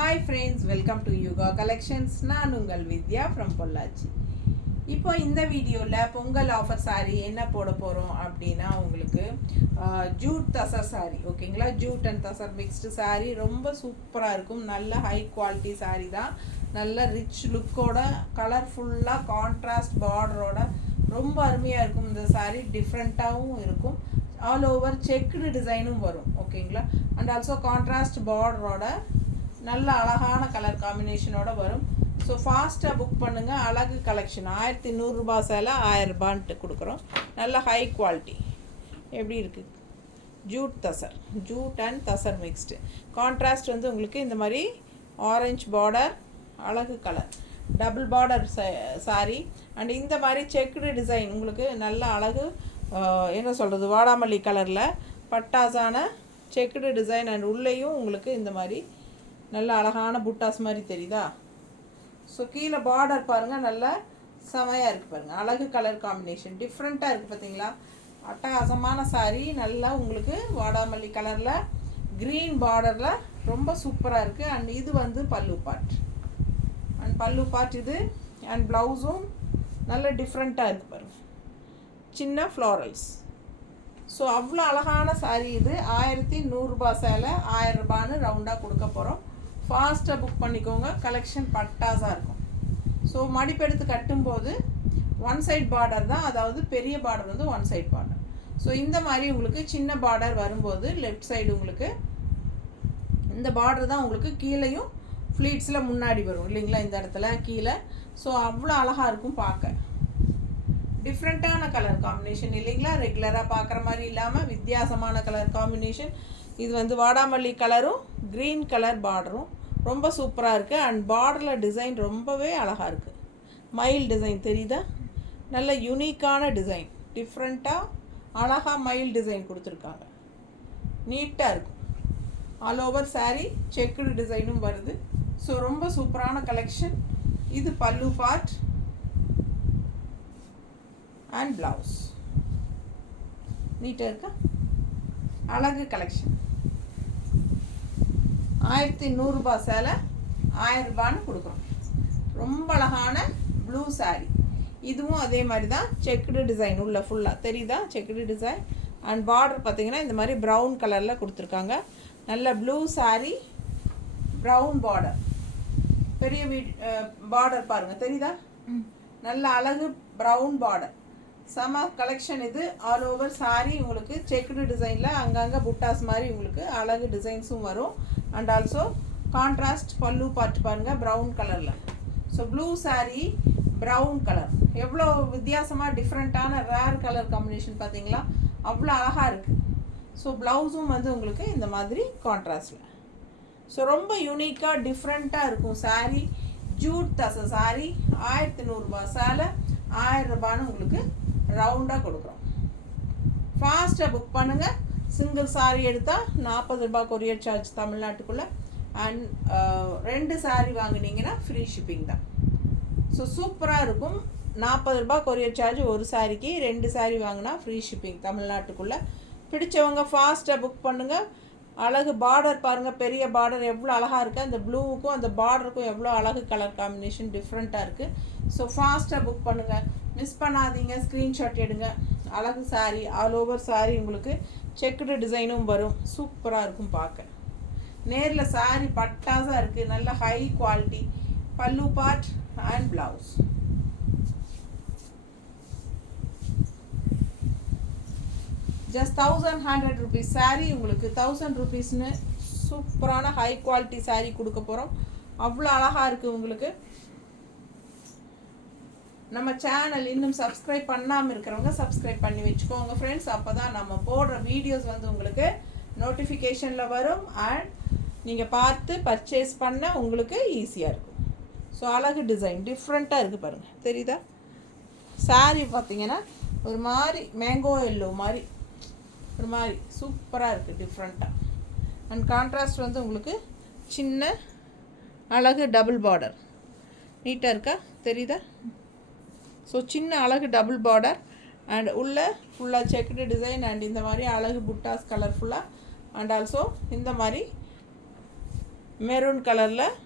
Hi friends, welcome to Yuga collections. நான் உங்கள் வித்யா from Pollachi. இப்போ இந்த வீடியோவில் பொங்கல் ஆஃபர் சாரீ என்ன போட போகிறோம் அப்படின்னா, உங்களுக்கு ஜூட் தசர் சாரீ, ஓகேங்களா? Jute and tussar mixed sari ரொம்ப சூப்பராக இருக்கும். நல்ல ஹை குவாலிட்டி சாரீ தான். நல்ல ரிச் லுக்கோட, கலர்ஃபுல்லாக கான்ட்ராஸ்ட் பார்டரோட ரொம்ப அருமையாக இருக்கும். இந்த சாரீ டிஃப்ரெண்ட்டாகவும் இருக்கும். ஆல் ஓவர் செக்குடு டிசைனும் வரும், ஓகேங்களா? அண்ட் ஆல்சோ கான்ட்ராஸ்ட் பார்டரோட நல்ல அழகான கலர் காம்பினேஷனோட வரும். ஸோ ஃபாஸ்ட்டாக புக் பண்ணுங்கள். அழகு கலெக்ஷன் 1100 ரூபா சேலை 1000 ரூபான்ட்டு கொடுக்குறோம். நல்ல ஹை குவாலிட்டி. எப்படி இருக்குது? Jute tussar, jute and tussar mixed. Contrast வந்து உங்களுக்கு இந்த மாதிரி ஆரஞ்ச் பார்டர், அழகு colour, double border sari. And இந்த மாதிரி செக்குடு டிசைன் உங்களுக்கு நல்ல அழகு, என்ன சொல்கிறது, வாடாமல்லி கலரில் பட்டாசான செக்குடு டிசைன். அண்ட் உள்ளேயும் உங்களுக்கு இந்த மாதிரி நல்ல அழகான புட்டாஸ் மாதிரி தெரியுதா? ஸோ கீழே பார்டர் பாருங்கள், நல்ல செமையாக இருக்குது பாருங்கள். அழகு கலர் காம்பினேஷன் டிஃப்ரெண்ட்டாக இருக்குது பார்த்தீங்களா? அட்டகாசமான சாரீ. நல்லா உங்களுக்கு வாடாமல்லி கலரில் க்ரீன் பார்டரில் ரொம்ப சூப்பராக இருக்குது. அண்ட் இது வந்து பல்லு பார்ட். அண்ட் பல்லு பார்ட் இது. அண்ட் ப்ளவுஸும் நல்ல டிஃப்ரெண்ட்டாக இருக்குது பாருங்கள், சின்ன ஃப்ளாரல்ஸ். ஸோ அவ்வளோ அழகான சாரீ இது. 1100 ரூபா சேலை 1000 ரூபான்னு ரவுண்டாக கொடுக்க போகிறோம். ஃபாஸ்ட்டாக புக் பண்ணிக்கோங்க. கலெக்ஷன் பட்டாஸாக இருக்கும். ஸோ மடிப்பெடுத்து கட்டும்போது ஒன் சைட் பார்டர் தான், அதாவது பெரிய பார்டர் வந்து ஒன் சைட் பார்டர். ஸோ இந்த மாதிரி உங்களுக்கு சின்ன பார்டர் வரும்போது லெஃப்ட் சைடு உங்களுக்கு இந்த பார்டர் தான் உங்களுக்கு கீழேயும் ஃப்ளீட்ஸில் முன்னாடி வரும் இல்லைங்களா, இந்த இடத்துல கீழே. ஸோ அவ்வளோ அழகாக இருக்கும் பார்க்க. டிஃப்ரெண்ட்டான கலர் காம்பினேஷன் இல்லைங்களா? ரெகுலராக பார்க்குற மாதிரி இல்லாமல் வித்தியாசமான கலர் காம்பினேஷன். இது வந்து வாடாமல்லி கலரும் க்ரீன் கலர் பார்டரும் ரொம்ப சூப்பராக இருக்குது. அண்ட் பார்டரில் டிசைன் ரொம்பவே அழகாக இருக்குது. மயில் டிசைன் தெரியுதா? நல்ல யூனிக்கான டிசைன், டிஃப்ரெண்ட்டாக அழகாக மயில் டிசைன் கொடுத்துருக்காங்க. நீட்டாக இருக்கும். ஆல் ஓவர் சாரீ செக்குடு டிசைனும் வருது. ஸோ ரொம்ப சூப்பரான கலெக்ஷன். இது பல்லு பார்ட் அண்ட் ப்ளவுஸ். நீட்டாக இருக்கா? அழகு கலெக்ஷன். 1100 ரூபா சேலை 1000 ரூபான்னு கொடுக்குறோம். ரொம்ப அழகான ப்ளூ சாரீ. இதுவும் அதே மாதிரி தான் செக்குடு டிசைன் உள்ள ஃபுல்லாக தெரியுதா? Checked design. அண்ட் பார்டர் பார்த்திங்கன்னா இந்த மாதிரி ப்ரௌன் கலரில் கொடுத்துருக்காங்க. நல்ல ப்ளூ சாரீ, ப்ரௌன் பார்டர், பெரிய பார்டர் பாருங்கள் தெரியுதா? நல்ல அழகு ப்ரௌன் பார்டர். செம கலெக்ஷன் இது. ஆல் ஓவர் சாரீ உங்களுக்கு செக்குடு டிசைனில் அங்கங்கே புட்டாஸ் மாதிரி உங்களுக்கு அழகு டிசைன்ஸும் வரும். அண்ட் ஆல்சோ கான்ட்ராஸ்ட் பல்லு பார்த்து பாருங்கள், ப்ரௌன் கலரில். So blue sari, brown colour, எவ்வளோ வித்தியாசமாக டிஃப்ரெண்ட்டான ரேர் கலர் காம்பினேஷன் பார்த்தீங்களா? அவ்வளோ அழகாக இருக்குது. ஸோ ப்ளவுஸும் வந்து உங்களுக்கு இந்த மாதிரி கான்ட்ராஸ்டில். ஸோ ரொம்ப யூனிக்காக டிஃப்ரெண்ட்டாக இருக்கும் சாரீ. ஜூட் தசை சாரீ 1100 ரூபா சேலை 1000 ரூபான்னு உங்களுக்கு ரவுண்டாக கொடுக்குறோம். ஃபாஸ்ட்டாக புக் பண்ணுங்கள். சிங்கிள் சாரீ எடுத்தால் 40 ரூபா கொரியர் சார்ஜ் தமிழ்நாட்டுக்குள்ளே. அண்ட் 2 சாரீ வாங்கினீங்கன்னா ஃப்ரீ ஷிப்பிங் தான். ஸோ சூப்பராக இருக்கும். 40 ரூபா கொரியர் சார்ஜ் ஒரு சாரீக்கு. 2 சாரீ வாங்கினா ஃப்ரீ ஷிப்பிங் தமிழ்நாட்டுக்குள்ளே. பிடிச்சவங்க ஃபாஸ்ட்டாக புக் பண்ணுங்கள். அழகு பார்டர் பாருங்கள், பெரிய பார்டர் எவ்வளோ அழகாக இருக்குது. அந்த ப்ளூவுக்கும் அந்த பார்டருக்கும் எவ்வளோ அழகு கலர் காம்பினேஷன் டிஃப்ரெண்ட்டாக இருக்குது. ஸோ ஃபாஸ்ட்டாக புக் பண்ணுங்கள், மிஸ் பண்ணாதீங்க. ஸ்க்ரீன்ஷாட் எடுங்க. அழகு சாரீ, ஆல் ஓவர் சாரீ உங்களுக்கு செக்குடு டிசைனும் வரும். சூப்பராக இருக்கும் பார்க்க. நேரில் சாரீ பட்டாஸாக இருக்குது. நல்ல ஹை குவாலிட்டி. பல்லு part and blouse. Just 1100 rupees sari உங்களுக்கு 1000 ருபீஸ்னு சூப்பரான ஹை குவாலிட்டி சாரீ கொடுக்க போகிறோம். அவ்வளோ அழகாக இருக்குது உங்களுக்கு. நம்ம சேனல் இன்னும் சப்ஸ்கிரைப் பண்ணாமல் இருக்கிறவங்க சப்ஸ்கிரைப் பண்ணி வச்சுக்கோங்க ஃப்ரெண்ட்ஸ். அப்போ தான் நம்ம போடுற வீடியோஸ் வந்து உங்களுக்கு நோட்டிஃபிகேஷனில் வரும். அண்ட் நீங்கள் பார்த்து பர்ச்சேஸ் பண்ண உங்களுக்கு ஈஸியாக இருக்கும். ஸோ அழகு டிசைன் டிஃப்ரெண்ட்டாக இருக்குது பாருங்கள், தெரியுதா? சாரீ பார்த்தீங்கன்னா ஒரு மாதிரி மேங்கோ எல்லோ மாதிரி ஒரு மாதிரி சூப்பராக இருக்குது, டிஃப்ரெண்ட்டாக. அண்ட் கான்ட்ராஸ்ட் வந்து உங்களுக்கு சின்ன அழகு டபுள் பார்டர். நீட்டாக இருக்கா? தெரியுதா? ஸோ சின்ன அழகு டபுள் பார்டர். அண்ட் உள்ள ஃபுல்லாக செக்குடு டிசைன். அண்ட் இந்த மாதிரி அழகு புட்டாஸ் கலர்ஃபுல்லாக. அண்ட் ஆல்சோ இந்த மாதிரி மெரூன் கலரில்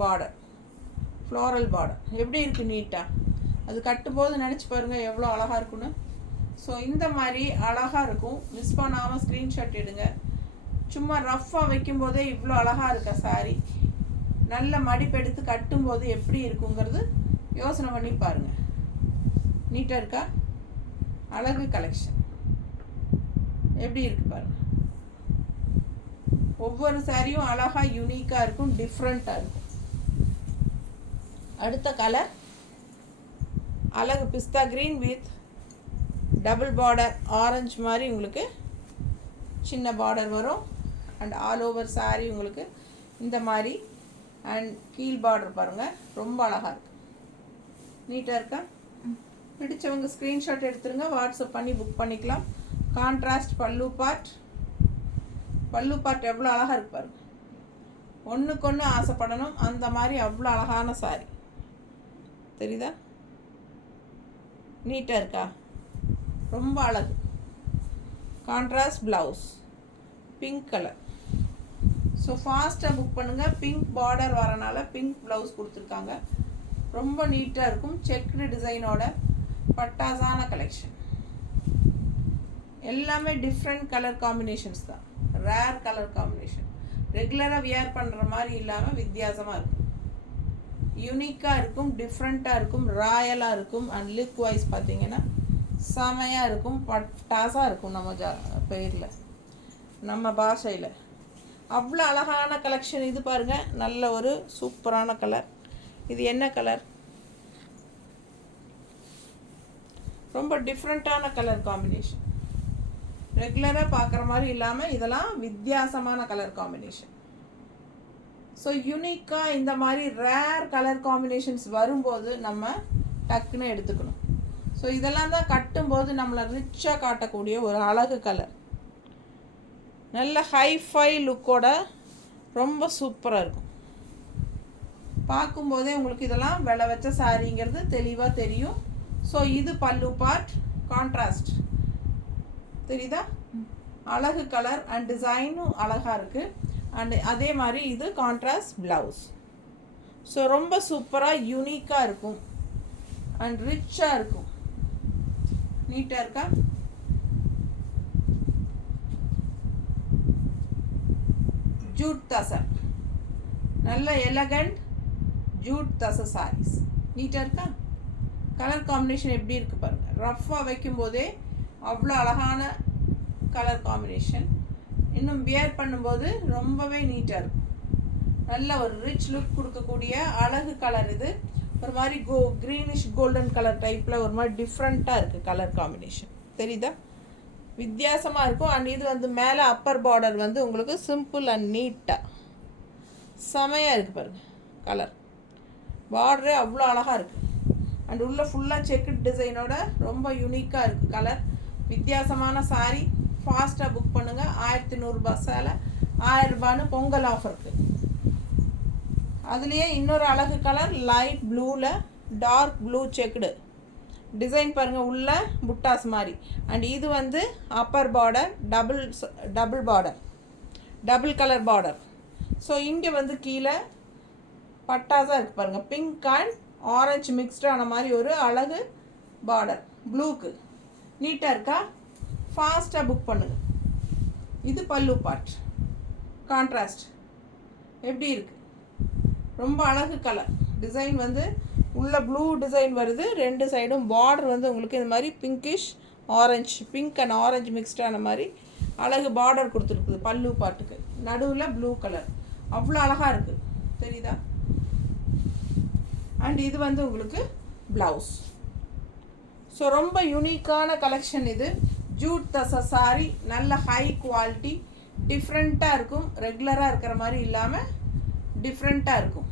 பார்டர், ஃப்ளோரல் பார்டர். எப்படி இருக்குது நீட்டாக? அது கட்டும்போது நினச்சி பாருங்கள் எவ்வளோ அழகாக இருக்குன்னு. ஸோ இந்த மாதிரி அழகாக இருக்கும். மிஸ் பண்ணாமல் ஸ்க்ரீன்ஷாட் எடுங்க. சும்மா ரஃப்பாக வைக்கும்போதே இவ்வளோ அழகாக இருக்க சாரி நல்ல மடிப்பெடுத்து கட்டும்போது எப்படி இருக்குங்கிறது யோசனை பண்ணி பாருங்கள். நீட்டாக இருக்கா? அழகு கலெக்ஷன் எப்படி இருக்கு பாருங்கள். ஒவ்வொரு சாரியும் அழகாக யூனிக்காக இருக்கும், டிஃப்ரெண்ட்டாக இருக்கும். அடுத்த கலர் அழகு pista green with double border orange மாதிரி உங்களுக்கு சின்ன பார்டர் வரும். அண்ட் ஆல் ஓவர் சாரி உங்களுக்கு இந்த மாதிரி. அண்ட் கீழ் பார்டர் பாருங்கள், ரொம்ப அழகாக இருக்குது. நீட்டாக இருக்கா? பிடிச்சவங்க ஸ்க்ரீன்ஷாட் எடுத்துருங்க, வாட்ஸ்அப் பண்ணி புக் பண்ணிக்கலாம். கான்ட்ராஸ்ட் பல்லு பார்ட் எவ்வளோ அழகாக இருக்கு பாருங்கள். ஒன்றுக்கு ஒன்று ஆசைப்படணும் அந்த மாதிரி அவ்வளோ அழகான சாரி. தெரியுதா? நீட்டாக இருக்கா? ரொம்ப அழகு. Contrast blouse pink colour. So ஃபாஸ்ட்டாக புக் பண்ணுங்கள். பிங்க் பார்டர் வரனால பிங்க் ப்ளவுஸ் கொடுத்துருக்காங்க. ரொம்ப நீட்டாக இருக்கும். செக்டு டிசைனோட பட்டாசான கலெக்ஷன். எல்லாமே டிஃப்ரெண்ட் கலர் காம்பினேஷன்ஸ் தான், ரேர் கலர் காம்பினேஷன். ரெகுலராக வியர் பண்ணுற மாதிரி இல்லாமல் வித்தியாசமாக இருக்கும், யூனிக்காக இருக்கும், டிஃப்ரெண்ட்டாக இருக்கும், ராயலாக இருக்கும். அண்ட் லுக் வைஸ் பார்த்தீங்கன்னா செமையாக இருக்கும், பட்டாசாக இருக்கும். நம்ம பேரில் நம்ம பாஷையில் அவ்வளோ அழகான கலெக்ஷன். இது பாருங்கள், நல்ல ஒரு சூப்பரான கலர். இது என்ன கலர்? ரொம்ப டிஃப்ரெண்ட்டான கலர் காம்பினேஷன். ரெகுலராக பார்க்குற மாதிரி இல்லாமல் இதெல்லாம் வித்தியாசமான கலர் காம்பினேஷன். ஸோ யூனிக்காக இந்த மாதிரி ரேர் கலர் காம்பினேஷன்ஸ் வரும்போது நம்ம டக்குன்னு எடுத்துக்கணும். ஸோ இதெல்லாம் தான் கட்டும்போது நம்மளை ரிச்சாக காட்டக்கூடிய ஒரு அழகு கலர். நல்ல ஹைஃபை லுக்கோட ரொம்ப சூப்பராக இருக்கும். பார்க்கும்போதே உங்களுக்கு இதெல்லாம் விலை வச்ச சாரிங்கிறது தெளிவாக தெரியும். ஸோ இது பல்லு பார்ட், கான்ட்ராஸ்ட் தெரியுதா? அழகு கலர் அண்ட் டிசைனும் அழகாக இருக்குது. அண்ட் அதே மாதிரி இது கான்ட்ராஸ்ட் ப்ளவுஸ். ஸோ ரொம்ப சூப்பராக யூனிக்காக இருக்கும் அண்ட் ரிச்சாக இருக்கும். நீட்டாக இருக்கா? ஜூட் தசை, நல்ல எலகண்ட் ஜூட் தசை சாரீஸ். நீட்டாக இருக்கா? கலர் காம்பினேஷன் எப்படி இருக்குது பாருங்கள். ரஃப்பாக வைக்கும்போதே அவ்வளோ அழகான கலர் காம்பினேஷன். இன்னும் வியர் பண்ணும்போது ரொம்பவே நீட்டாக இருக்கும். நல்ல ஒரு ரிச் லுக் கொடுக்கக்கூடிய அழகு கலர் இது. ஒரு மாதிரி க்ரீனிஷ் கோல்டன் கலர் டைப்பில் ஒரு மாதிரி டிஃப்ரெண்ட்டாக இருக்குது கலர் காம்பினேஷன். தெரியுதா? வித்தியாசமாக இருக்கும். அண்ட் இது வந்து மேலே அப்பர் பார்டர் வந்து உங்களுக்கு சிம்பிள் அண்ட் நீட்டாக செமையாக இருக்குது பாருங்கள். கலர் பார்டரே அவ்வளோ அழகாக இருக்குது. அண்ட் உள்ளே ஃபுல்லாக செக்குட் டிசைனோட ரொம்ப யூனிக்காக இருக்குது கலர். வித்தியாசமான சாரீ. ஃபாஸ்ட்டாக புக் பண்ணுங்கள். 1100 சேலை, 1000 ரூபான்னு பொங்கல் ஆஃபர் இருக்குது. அதுலேயே இன்னொரு அழகு கலர் லைட் ப்ளூவில் டார்க் ப்ளூ செக்குடு டிசைன் பாருங்கள், உள்ள புட்டாஸ் மாதிரி. அண்ட் இது வந்து Appar border double border, double colour border. So இங்கே வந்து கீழே பட்டாஸாக இருக்குது பாருங்கள். பிங்க் அண்ட் ஆரஞ்சு மிக்ஸ்டான மாதிரி ஒரு அழகு பார்டர் ப்ளூக்கு. நீட்டாக இருக்கா? ஃபாஸ்ட்டாக புக் பண்ணுங்கள். இது பல்லு பார்ட், கான்ட்ராஸ்ட் எப்படி இருக்குது? ரொம்ப அழகு கலர். டிசைன் வந்து உள்ள ப்ளூ டிசைன் வருது. ரெண்டு சைடும் பார்டர் வந்து உங்களுக்கு இந்த மாதிரி pinkish orange, pink and orange மிக்ஸ்டான மாதிரி அழகு பார்டர் கொடுத்துருக்குது பல்லு பார்ட்டுக்கு. நடுவில் ப்ளூ கலர் அவ்வளோ அழகாக இருக்குது. தெரியுதா? அண்ட் இது வந்து உங்களுக்கு ப்ளவுஸ். ஸோ ரொம்ப யூனிக்கான கலெக்ஷன் இது. ஜூட் தசை சாரி, நல்ல ஹை குவாலிட்டி, டிஃப்ரெண்ட்டாக இருக்கும். ரெகுலராக இருக்கிற மாதிரி இல்லாமல் டிஃப்ரெண்ட்டாக இருக்கும்.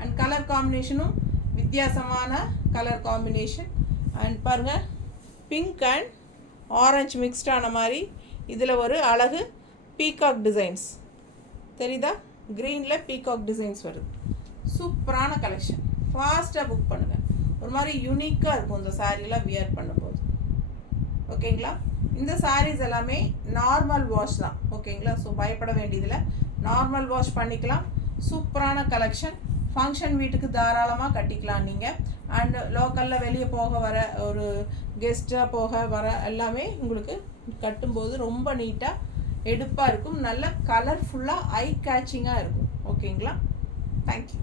அண்ட் கலர் காம்பினேஷனும் வித்தியாசமான கலர் காம்பினேஷன். அண்ட் பாருங்கள், பிங்க் அண்ட் ஆரஞ்சு மிக்ஸ்டான மாதிரி இதில் ஒரு அழகு பீகாக் டிசைன்ஸ் தெரியுதா? க்ரீனில் பீகாக் டிசைன்ஸ் வருது. சூப்பரான கலெக்ஷன். ஃபாஸ்ட்டாக புக் பண்ணுங்கள். ஒரு மாதிரி யூனிக்காக இருக்கும் இந்த சாரீலாம் வியர் பண்ணும்போது. ஓகேங்களா? இந்த சாரீஸ் எல்லாமே நார்மல் வாஷ் தான். ஓகேங்களா? ஸோ பயப்பட வேண்டியதில்லை. நார்மல் வாஷ் பண்ணிக்கலாம். சூப்பரான கலெக்ஷன். ஃபங்க்ஷன் வீட்டுக்கு தாராளமாக கட்டிக்கலாம் நீங்கள். அண்டு லோக்கலில் வெளியே போக வர ஒரு கெஸ்ட்டாக போக வர எல்லாமே உங்களுக்கு கட்டும்போது ரொம்ப நீட்டாக எடுப்பாக இருக்கும். நல்ல கலர்ஃபுல்லாக ஐ கேச்சிங்காக இருக்கும். ஓகேங்களா? தேங்க்யூ.